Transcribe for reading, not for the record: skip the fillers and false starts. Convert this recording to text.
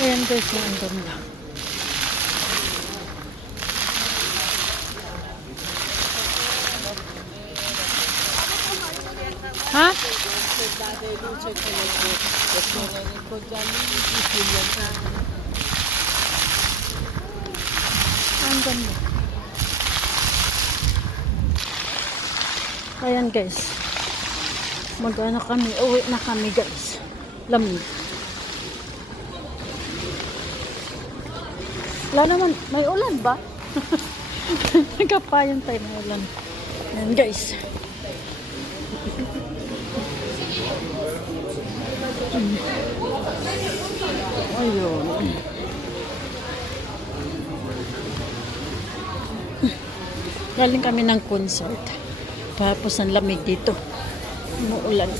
Ayan guys, ang ganda. Ha? Ang ganda. Ayan guys. Mag-ano kami, uwi na kami guys. Lamig. Wala naman, may ulan ba? Nagkapayan tayo ng ulan. Ayan guys. Ayun. Galing kami ng concert. Tapos ang lamig dito. Umuulan.